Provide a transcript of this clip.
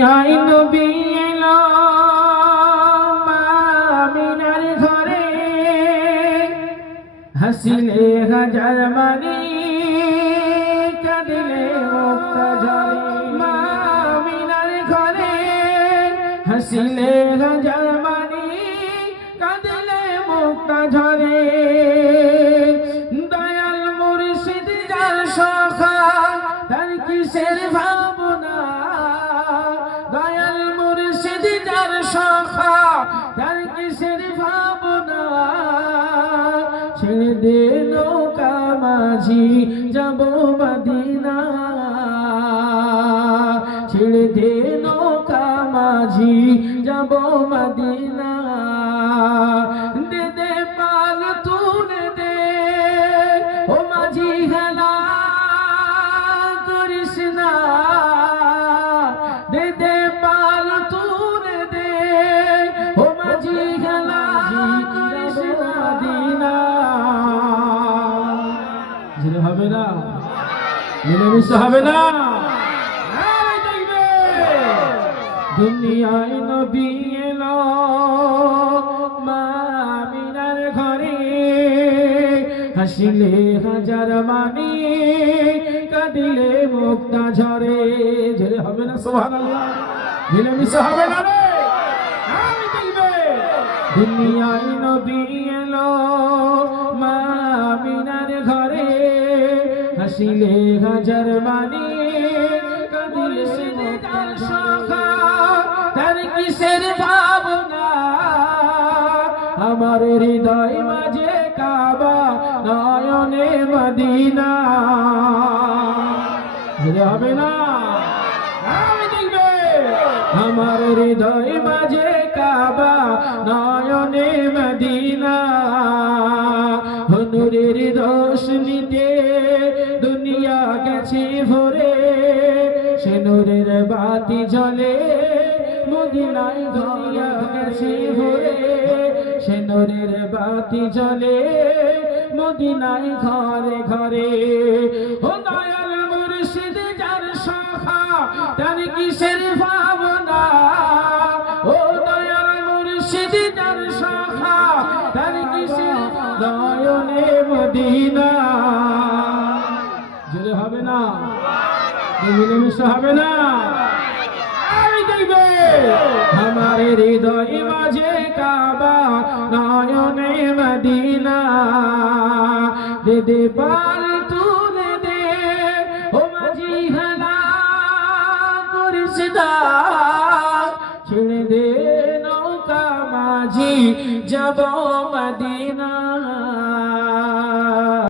দুনিয়ায় নবী এলো মা আমিনার ঘরে, হাসিলে হাজার মানি কাঁদিলে মুক্তা ঝরে। মা আমিনার ঘরে হাসিলে হাজার মানি কাঁদিলে মুক্তা ঝরে। দয়াল মুর্শিদ যার সখা তার কিসের ভাবনা, দয়াল মুর্শিদ যার সখা তার কিসের ভাবনা। ছেড়ে দে নৌকা মাঝি যাব মদিনা, ছেড়ে দে নৌকা মাঝি যাব মদিনা। দে দে পাল তুলে দে ও মাঝি হেলা করিস না, দে দে পাল তুলে দে ও মাঝি হেলা করিস না দিনা। ঝিলে হবে না, মিলেমিশে হবে না। দুনিয়ায় নবী এলো মা আমিনার ঘরে, হাসিলে হাজার মানি কাঁদিলে মুক্তা ঝরে। ঝরে হবে না সুবহানাল্লাহ, মিলেমিশে হবে না রে। দুনিয়ায় নবী এলো মা আমিনার ঘরে, হাসিলে হাজার মানি কাঁদিলে মুক্তা ঝরে। তার কিসের ভাবনা, আমার হৃদয় মাঝে কাবা নয়নে মদিনা। হবে না, আমি দেখবে আমার হৃদয় মাঝে কাবা নয়নে মদিনা। হুনুরের রোশনীতে দুনিয়া গেছে ভরে, সে নূরের বাতি জ্বলে মদিনায় দুনিয়া গেছে ভরে, সে নূরের বাতি জ্বলে মদিনায় ঘরে ঘরে। ও দয়াল মুর্শিদ যার সখা তার কিসের ভাবনা, ও দয়াল মুর্শিদ যার সখা তার কিসের নয়নে মদিনা। জোরে হবে না, মিলেমিশে হবে না। আমার হৃদয় মাঝে কাবা নয়নে মদিনা। দে দে পাল তুলে দে ও মাঝি হেলা করিস না, ছেড়ে দে নৌকা মাঝি যাব মদিনা।